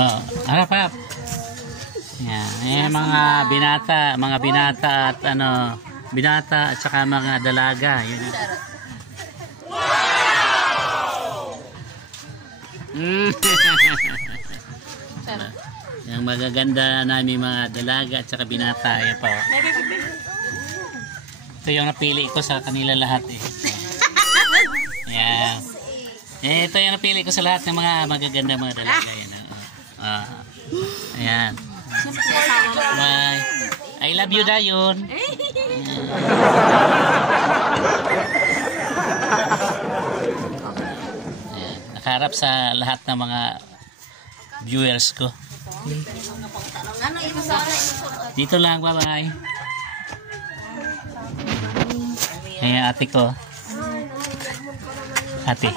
Oh, harap, harap. Yan, mga binata at binata at saka mga dalaga. Yun. Yung magaganda namin mga dalaga at saka binata. Yan po. Ito yung napili ko sa kanila lahat eh. Yan. Ito yung napili ko sa lahat ng mga magaganda mga dalaga. Yan. Ayan. Bye. I love you, Dayon. Ayan. Nakaharap sa lahat ng mga viewers ko. Dito lang, bye-bye. Ayan, ate ko. Ate.